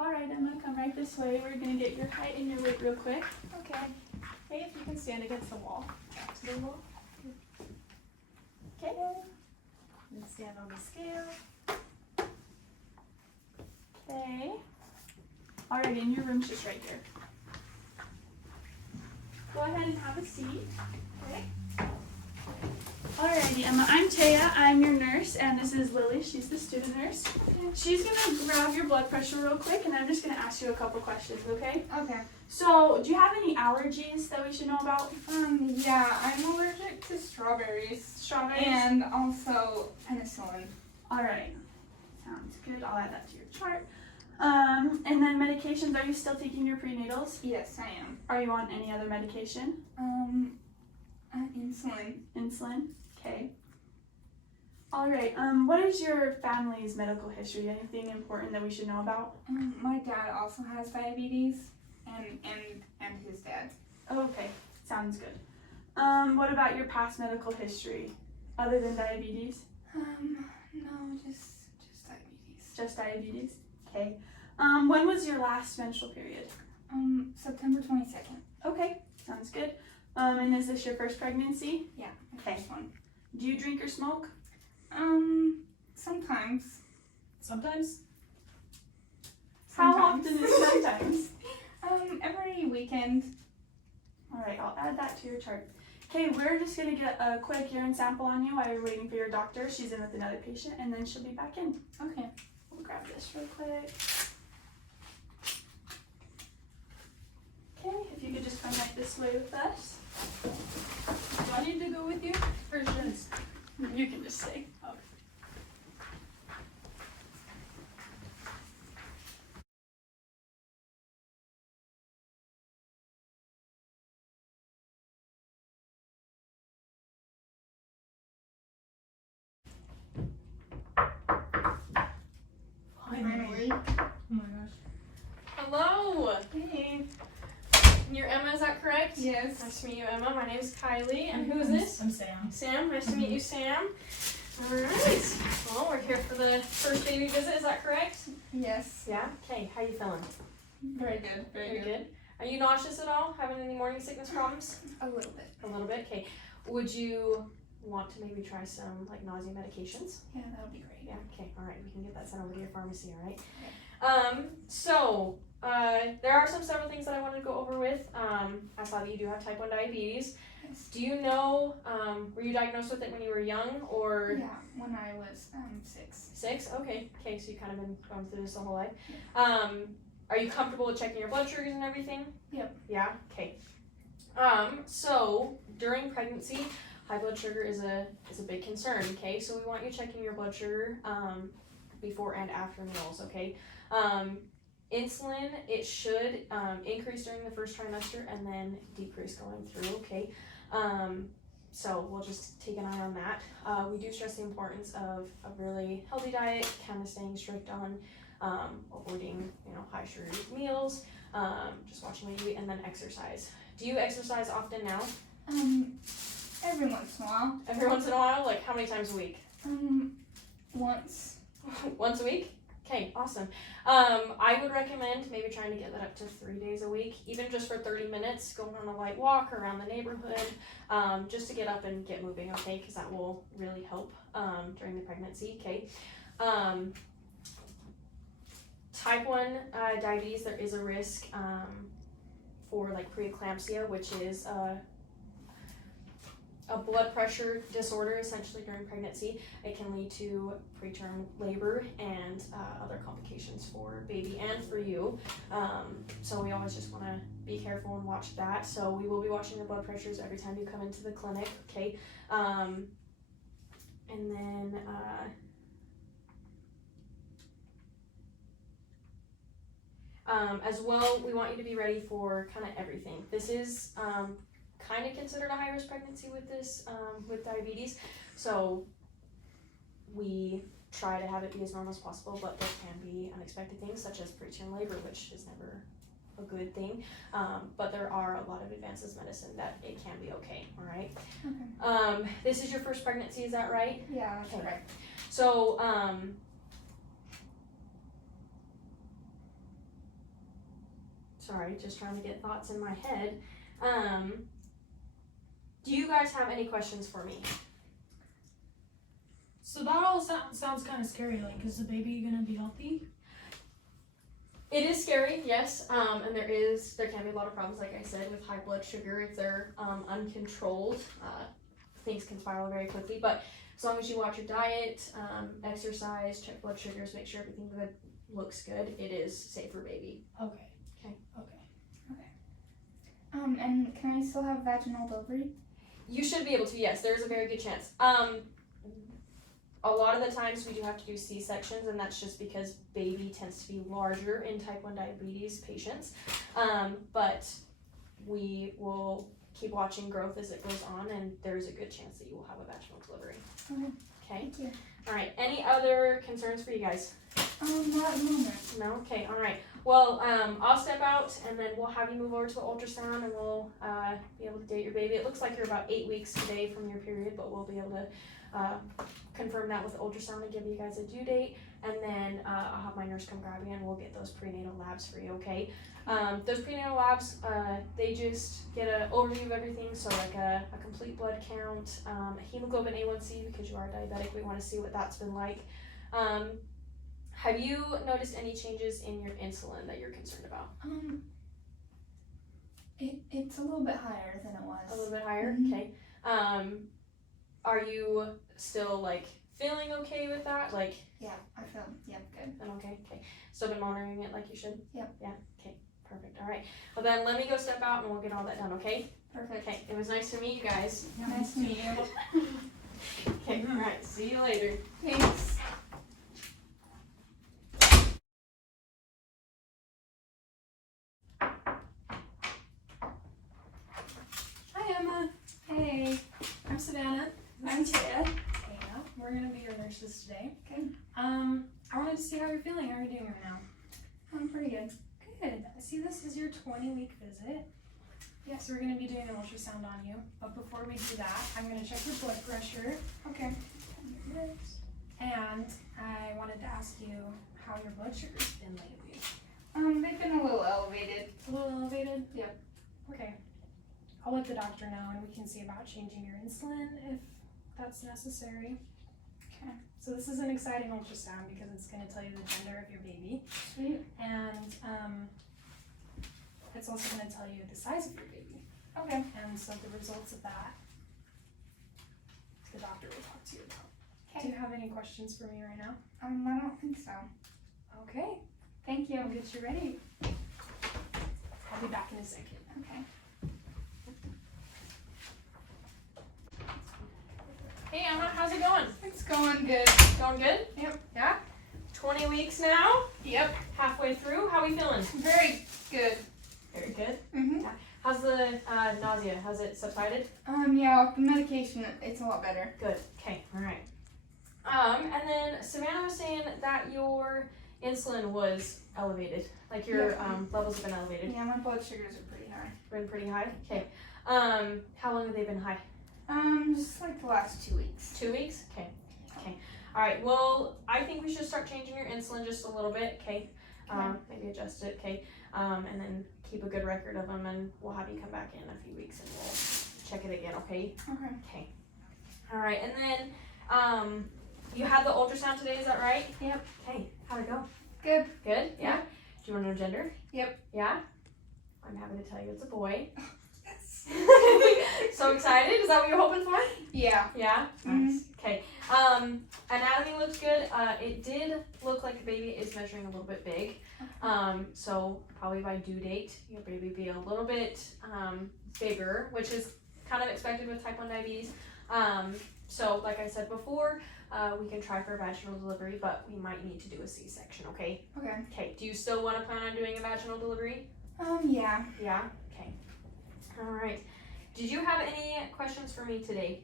Alright, Emma, come right this way. We're gonna get your height and your weight real quick. Okay. Hey, if you can stand against the wall. Back to the wall. Okay. And stand on the scale. Okay. Alrighty, and your room's just right here. Go ahead and have a seat. Okay. Alrighty, Emma, I'm Taya. I'm your nurse, and this is Lily. She's the student nurse. Okay. She's gonna grab your blood pressure real quick, and I'm just gonna ask you a couple questions, okay? Okay. So, do you have any allergies that we should know about? Yeah, I'm allergic to strawberries. Strawberries? And also penicillin. Alright. Sounds good. I'll add that to your chart. And then medications, are you still taking your prenatals? Yes, I am. Are you on any other medication? Insulin. Insulin? Okay. Alright, what is your family's medical history? Anything important that we should know about? My dad also has diabetes, and his dad. Oh, okay. Sounds good. What about your past medical history? Other than diabetes? No, just diabetes. Just diabetes? Okay. When was your last menstrual period? September 22nd. Okay, sounds good. And is this your first pregnancy? Yeah, my Okay. first one. Do you drink or smoke? Sometimes. Sometimes? How Sometimes. often is sometimes? Every weekend. Alright, I'll add that to your chart. Okay, we're just gonna get a quick urine sample on you while you're waiting for your doctor. She's in with another patient, and then she'll be back in. Okay. We'll grab this real quick. Okay, if you could just come right this way with us. Do I need to go with you? Or just? You can just stay. Oh. Finally. Oh my gosh. Hello! Hey. You're Emma, is that correct? Yes. Nice to meet you, Emma. My name's Kylie. And who is this? I'm Sam. Sam. Nice to meet you, Sam. Alright. Well, we're here for the first baby visit, is that correct? Yes. Yeah? Okay, how you feeling? Very good. Very good. Are you nauseous at all? Having any morning sickness problems? A little bit. A little bit? Okay. Would you want to maybe try some like nausea medications? Yeah, that would be great. Yeah, okay, all right, we can get that sent over to your pharmacy, all right? Okay. There are several things that I wanted to go over with. I saw that you do have type 1 diabetes. Yes. Do you know, were you diagnosed with it when you were young or? Yeah, when I was 6. 6? Okay, so you kind of been going through this the whole life. Yeah. Are you comfortable with checking your blood sugars and everything? Yep. Yeah, okay. So during pregnancy, high blood sugar is a big concern, okay? So we want you checking your blood sugar before and after meals, okay? Insulin, it should increase during the first trimester and then decrease going through, okay? So we'll just take an eye on that. We do stress the importance of a really healthy diet, kind of staying strict on avoiding, high sugar meals, just watching what you eat, and then exercise. Do you exercise often now? Every once in a while. Every once in a while? Like how many times a week? Once. Once a week? Okay, awesome. I would recommend maybe trying to get that up to 3 days a week, even just for 30 minutes, going on a light walk around the neighborhood, just to get up and get moving, okay, because that will really help during the pregnancy, okay. Type 1 diabetes, there is a risk for like preeclampsia, which is a blood pressure disorder essentially during pregnancy. It can lead to preterm labor and other complications for baby and for you. So we always just want to be careful and watch that. So we will be watching your blood pressures every time you come into the clinic, okay? And then as well, we want you to be ready for kind of everything. This is kind of considered a high-risk pregnancy with this, with diabetes. So we try to have it be as normal as possible, but there can be unexpected things such as preterm labor, which is never a good thing. But there are a lot of advances in medicine that it can be okay, all right? Okay. This is your first pregnancy, is that right? Yeah, that's Okay. right. So, sorry, just trying to get thoughts in my head. Do you guys have any questions for me? So that all sounds kind of scary. Like, is the baby gonna be healthy? It is scary, yes, and there can be a lot of problems, like I said, with high blood sugar if they're uncontrolled. Things can spiral very quickly, but as long as you watch your diet, exercise, check blood sugars, make sure everything looks good, it is safe for baby. Okay. Okay. Okay. And can I still have vaginal delivery? You should be able to, yes, there's a very good chance. A lot of the times we do have to do C-sections, and that's just because baby tends to be larger in type 1 diabetes patients. But we will keep watching growth as it goes on, and there's a good chance that you will have a vaginal delivery. Okay. Okay? Thank you. All right. Any other concerns for you guys? Not at the moment. No? Okay. All right. Well, I'll step out, and then we'll have you move over to the ultrasound, and we'll be able to date your baby. It looks like you're about 8 weeks today from your period, but we'll be able to confirm that with the ultrasound and give you guys a due date, and then I'll have my nurse come grab you and we'll get those prenatal labs for you, okay? Those prenatal labs, they just get an overview of everything, so like a complete blood count, hemoglobin A1C, because you are diabetic, we want to see what that's been like. Have you noticed any changes in your insulin that you're concerned about? It's a little bit higher than it was. A little bit higher? Mhm. Okay. Are you still like feeling okay with that? Like, Yeah, I feel, good. then okay, okay. Still been monitoring it like you should? Yep. Yeah, okay, perfect, all right. Well then, let me go step out and we'll get all that done, okay? Perfect. Okay, it was nice to meet you guys. Nice to meet you. Okay, all right, see you later. Thanks. Hi, Emma. Hey. I'm Savannah. I'm Taya. Anna. We're gonna be your nurses today. Okay. I wanted to see how you're feeling. How are you doing right now? I'm pretty good. Good. I see this is your 20-week visit. Yeah, so we're gonna be doing an ultrasound on you. But before we do that, I'm gonna check your blood pressure. Okay. And I wanted to ask you how your blood sugar's been lately. They've been a little elevated. A little elevated? Yep. Okay. I'll let the doctor know and we can see about changing your insulin if that's necessary. Okay. So this is an exciting ultrasound because it's going to tell you the gender of your baby. Sweet. And it's also going to tell you the size of your baby. Okay. And so the results of that, the doctor will talk to you about. Okay. Do you have any questions for me right now? I don't think so. Okay. Thank you. I'll get you ready. I'll be back in a second. Okay. Hey Emma, how's it going? It's going good. Going good? Yep. Yeah? 20 weeks now? Yep. Halfway through, how are we feeling? Very good. Very good. Mhm. How's the nausea? Has it subsided? Yeah, with the medication, it's a lot better. Good. Okay. All right. And then Savannah was saying that your insulin was elevated, like your levels have been elevated. Yeah, my blood sugars are pretty high. Been pretty high. Okay. How long have they been high? Just like the last 2 weeks. 2 weeks. Okay. Okay. All right. Well, I think we should start changing your insulin just a little bit. Okay. Maybe adjust it. Okay. And then keep a good record of them, and we'll have you come back in a few weeks and we'll check it again. Okay. Okay. Okay. All right. And then you had the ultrasound today. Is that right? Yep. Okay. How'd it go? Good. Good? Yeah? Do you want to know gender? Yep. Yeah? I'm happy to tell you it's a boy. Yes. So excited? Is that what you're hoping for? Yeah. Yeah? Mhm. Nice. Okay. Anatomy looks good. It did look like the baby is measuring a little bit big. So probably by due date, your baby will be a little bit bigger, which is kind of expected with type 1 diabetes. So like I said before, we can try for a vaginal delivery, but we might need to do a C-section, okay? Okay. Okay, do you still want to plan on doing a vaginal delivery? Yeah. Yeah? Okay. All right. Did you have any questions for me today?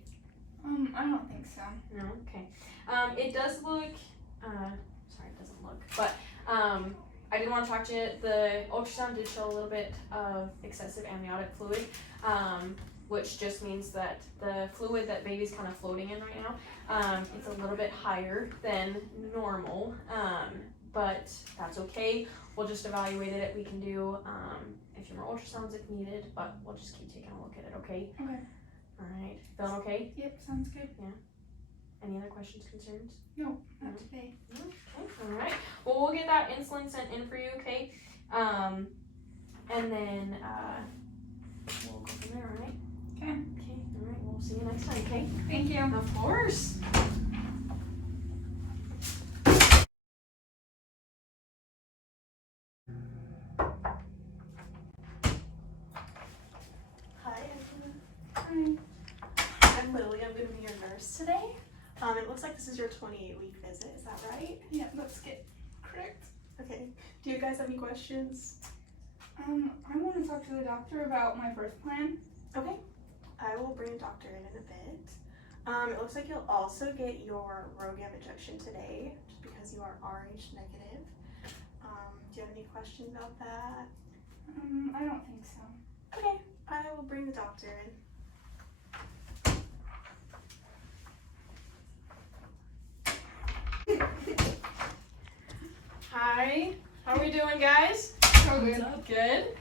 I don't think so. No? Okay. It does look, sorry, it doesn't look, but I did want to talk to you. The ultrasound did show a little bit of excessive amniotic fluid, which just means that the fluid that baby's kind of floating in right now, it's a little bit higher than normal, but that's okay. We'll just evaluate it. We can do a few more ultrasounds if needed, but we'll just keep taking a look at it, okay? Okay. All right. Feeling okay? Yep, sounds good. Any other questions, concerns? No, not today. Okay, all right. Well, we'll get that insulin sent in for you, okay? And then we'll go from there, all right? Okay. Okay, all right. We'll see you next time, okay? Thank you. Of course. Hi, Hi. I'm Lily. I'm going to be your nurse today. It looks like this is your 28-week visit. Is that right? Yeah, let's get correct. Okay. Do you guys have any questions? I want to talk to the doctor about my birth plan. Okay. I will bring a doctor in a bit. It looks like you'll also get your RhoGAM injection today, just because you are Rh negative. Do you have any questions about that? I don't think so. Okay. I will bring the doctor in. Hi. How are we doing, guys? So good. Good.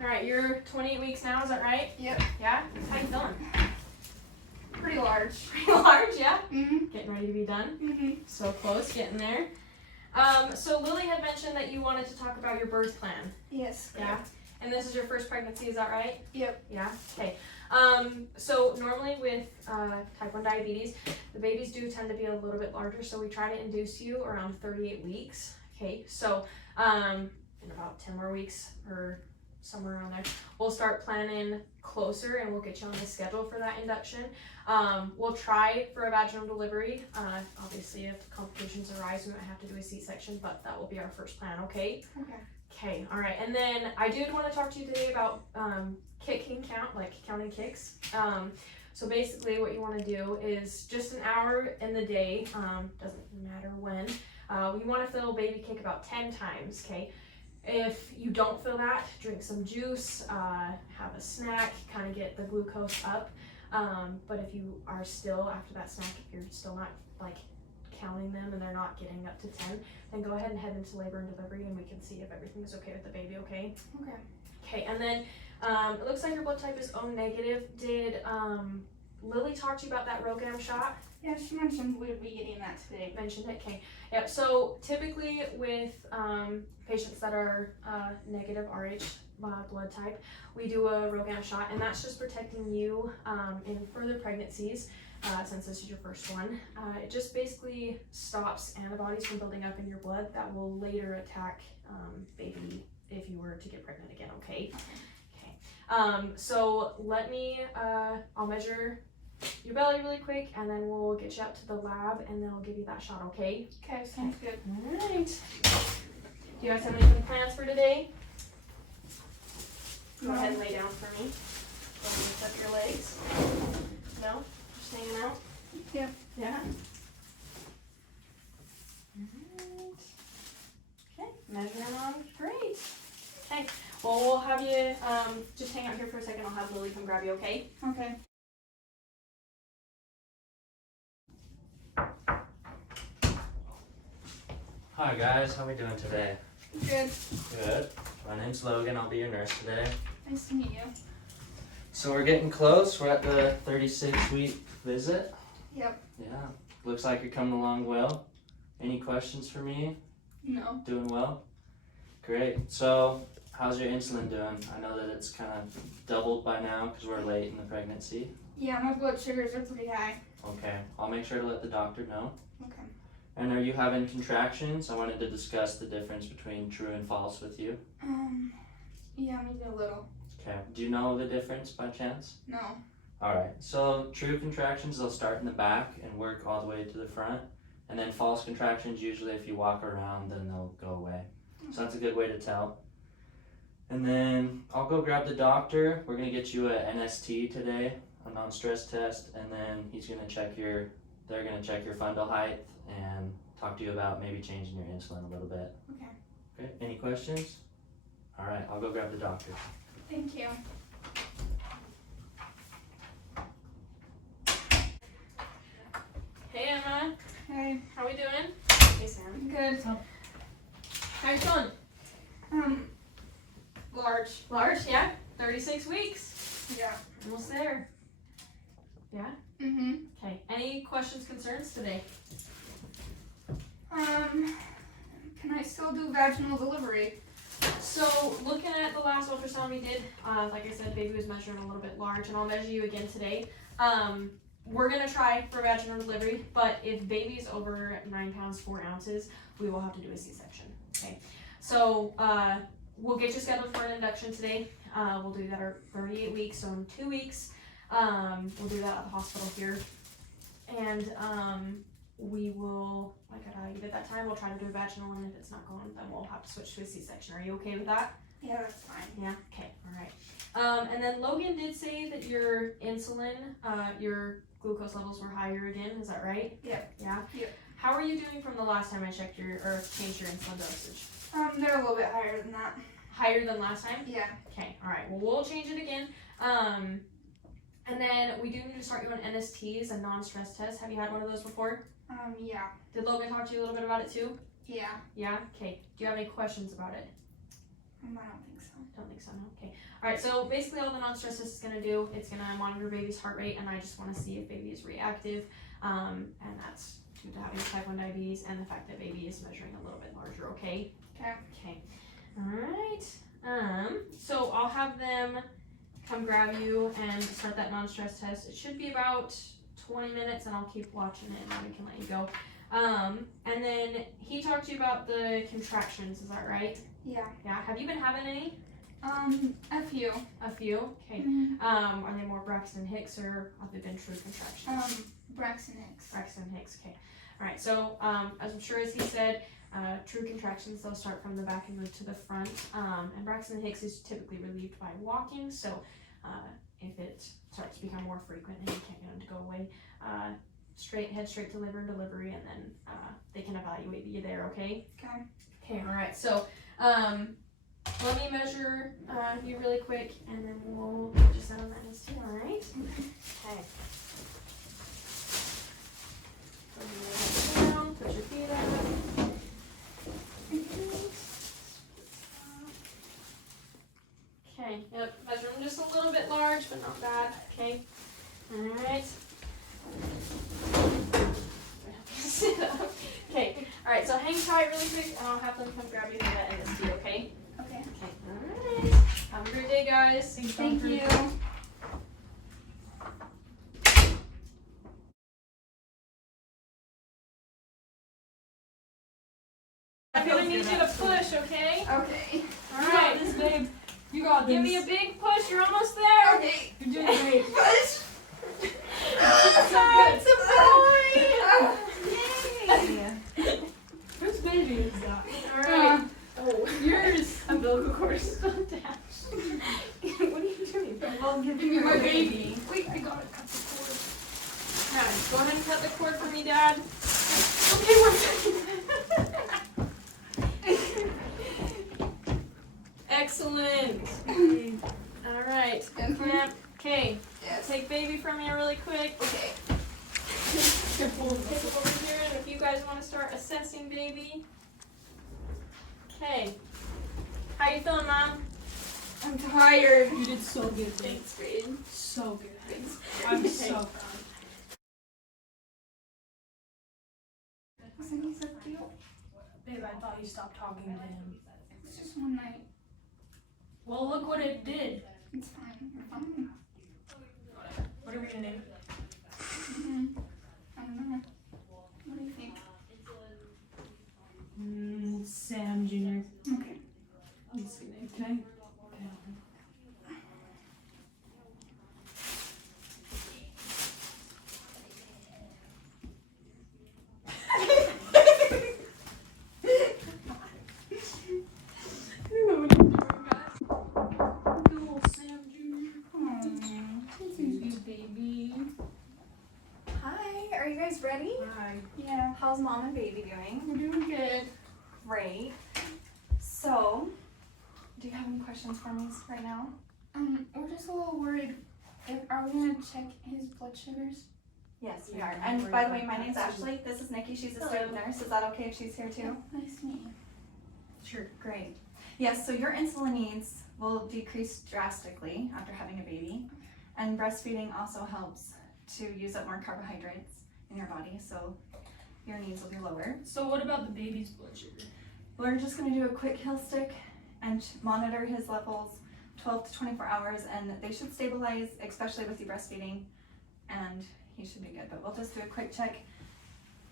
All right. You're 28 weeks now. Is that right? Yep. Yeah. How you feeling? Pretty large. Pretty large, yeah. Mhm. Getting ready to be done. Mhm. So close, getting there. So Lily had mentioned that you wanted to talk about your birth plan. Yes. Yeah. And this is your first pregnancy, is that right? Yep. Yeah. Okay. So normally with type 1 diabetes, the babies do tend to be a little bit larger, so we try to induce you around 38 weeks. Okay. So in about 10 more weeks or somewhere around there, we'll start planning closer and we'll get you on the schedule for that induction. We'll try for a vaginal delivery. Obviously, if complications arise, we might have to do a C-section, but that will be our first plan, okay? Okay. Okay, all right. And then I did want to talk to you today about kicking count, like counting kicks. So basically what you want to do is just an hour in the day, doesn't matter when, you want to feel baby kick about 10 times, okay? If you don't feel that, drink some juice, have a snack, kind of get the glucose up. But if you are still, after that snack, if you're still not like counting them and they're not getting up to 10, then go ahead and head into labor and delivery and we can see if everything is okay with the baby, okay? Okay. Okay, and then it looks like your blood type is O negative. Did Lily talk to you about that RhoGAM shot? Yeah, she mentioned we would be getting that today. Mentioned it, okay. Yep, so typically with patients that are negative Rh blood type, we do a RhoGAM shot, and that's just protecting you in further pregnancies, since this is your first one. It just basically stops antibodies from building up in your blood that will later attack baby if you were to get pregnant again, okay? Okay. So let me, I'll measure your belly really quick, and then we'll get you out to the lab, and then I'll give you that shot, okay? Okay, sounds good. Alright. Do you guys have anything plans for today? Go ahead and lay down for me. Go ahead and lift up your legs. No? Just hanging out? Yep. Yeah? Alright. Okay, measuring on. Great. Okay, well, we'll have you just hang out here for a second. I'll have Lily come grab you, okay? Okay. Hi guys, how we doing today? Good. Good. My name's Logan, I'll be your nurse today. Nice to meet you. So we're getting close, we're at the 36-week visit. Yep. Yeah, looks like you're coming along well. Any questions for me? No. Doing well? Great. So, how's your insulin doing? I know that it's kind of doubled by now because we're late in the pregnancy. Yeah, my blood sugars are pretty high. Okay, I'll make sure to let the doctor know. Okay. And are you having contractions? I wanted to discuss the difference between true and false with you. Yeah, maybe a little. Okay, do you know the difference by chance? No. Alright, so true contractions, they'll start in the back and work all the way to the front. And then false contractions, usually if you walk around, then they'll go away. So that's a good way to tell. And then I'll go grab the doctor. We're gonna get you a NST today, a non-stress test, and then they're gonna check your fundal height and talk to you about maybe changing your insulin a little bit. Okay. Okay, any questions? Alright, I'll go grab the doctor. Thank you. Hey Emma, Hey. how we doing? Okay, Sam? Good. How you feeling? Large. Large, yeah. 36 weeks. Yeah. Almost there. Mm-hmm. Okay. Any questions, concerns today? Can I still do vaginal delivery? So, looking at the last ultrasound we did, like I said, baby was measured a little bit large, and I'll measure you again today. We're gonna try for vaginal delivery, but if baby's over 9 pounds 4 ounces, we will have to do a C-section. Okay. So, we'll get you scheduled for an induction today. We'll do that at 38 weeks, so in 2 weeks, we'll do that at the hospital here, and we will, like I did that time, we'll try to do a vaginal, and if it's not going, then we'll have to switch to a C-section. Are you okay with that? Yeah, that's fine. Yeah, okay, alright. And then Logan did say that your insulin, your glucose levels were higher again, is that right? Yep. Yeah? Yep. How are you doing from the last time I checked or changed your insulin dosage? They're a little bit higher than that. Higher than last time? Yeah. Okay, alright, well we'll change it again. And then we do need to start you on NSTs and non-stress tests. Have you had one of those before? Yeah. Did Logan talk to you a little bit about it too? Yeah. Yeah? Okay. Do you have any questions about it? I don't think so. Don't think so, no? Okay. Alright, so basically all the non-stress test is gonna do, it's gonna monitor baby's heart rate, and I just wanna see if baby is reactive. And that's due to having type 1 diabetes and the fact that baby is measuring a little bit larger, okay? Okay. Okay. Alright. So I'll have them come grab you and start that non-stress test. It should be about 20 minutes, and I'll keep watching it and then we can let you go. And then he talked to you about the contractions, is that right? Yeah. Yeah. Have you been having any? A few. A few? Okay. Mm-hmm. Are they more Braxton Hicks or have they been true contractions? Braxton Hicks. Braxton Hicks, okay. Alright, so as I'm sure as he said, true contractions, they'll start from the back and move to the front. And Braxton Hicks is typically relieved by walking, so if it starts to become more frequent and you can't get them to go away, head straight to labor and delivery, and then they can evaluate you there, okay? Okay. Okay, alright, so let me measure you really quick, and then we'll just set on that list too, alright? Okay. So you lay down, put your feet up. Okay, yep, measure them just a little bit large, but not bad, okay? Alright. Sit up. Okay, alright, so hang tight really quick, and I'll have them come grab you for that NSD, okay? Okay. Okay, alright. Have a great day, guys. Thank you. I'm gonna need you to push, okay? Okay. Alright. This babe. You got this. Give me a big push, you're almost there. Okay. You're doing great. Push. It's a boy. Yay. Whose baby is that? Alright. Oh, Yours. umbilical cord is still attached. What are you doing? Well, give Give me my baby. Wait, I gotta cut the cord. Alright, go ahead and cut the cord for me, Dad. Okay, excellent. Alright. Clamp. Okay. Yes. Take baby from me really quick. Okay. Take it over here, and if you guys want to start assessing baby. Okay. How you feeling, Mom? I'm tired. You did so good, babe. Thanks, Reed. So good. I'm so proud. Wasn't he so cute? Babe, I thought you stopped talking to him. It's just one night. Well, look what it did. It's fine. You're fine. What are we gonna name? I don't know. What do you think? Sam Jr. Okay. Okay. Hi, are you guys ready? Hi. Yeah. How's mom and baby doing? We're doing good. Great. So, do you have any questions for me right now? We're just a little worried. Are we gonna check his blood sugars? Yes, we are. And by the way, my name's Ashley. This is Nikki. She's a student nurse. Is that okay if she's here too? Nice to meet you. Sure. Great. Yes, so your insulin needs will decrease drastically after having a baby. And breastfeeding also helps to use up more carbohydrates in your body, so your needs will be lower. So what about the baby's blood sugar? We're just going to do a quick hill stick and monitor his levels 12 to 24 hours, and they should stabilize, especially with you breastfeeding, and he should be good. But we'll just do a quick check.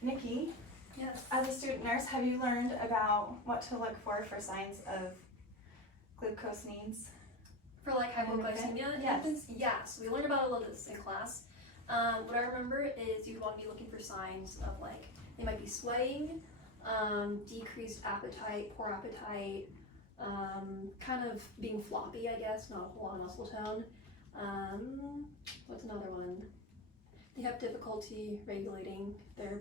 Nikki, Yes. as a student nurse, have you learned about what to look for signs of glucose needs? For like hypoglycemia in Yes. infants? Yes. We learned about a lot of this in class. What I remember is you want to be looking for signs of like they might be swaying, decreased appetite, poor appetite, kind of being floppy, I guess, not a whole lot of muscle tone. What's another one? They have difficulty regulating their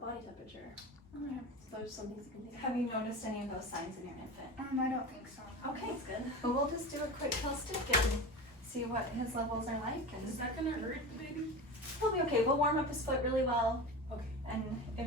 body temperature. Okay. So those are some things you can think of. Have you noticed any of those signs in your infant? I don't think so. Okay, That's good. well, we'll just do a quick hill stick and see what his levels are like, and Is that gonna hurt the baby? he'll be okay. We'll warm up his foot really well, Okay. and if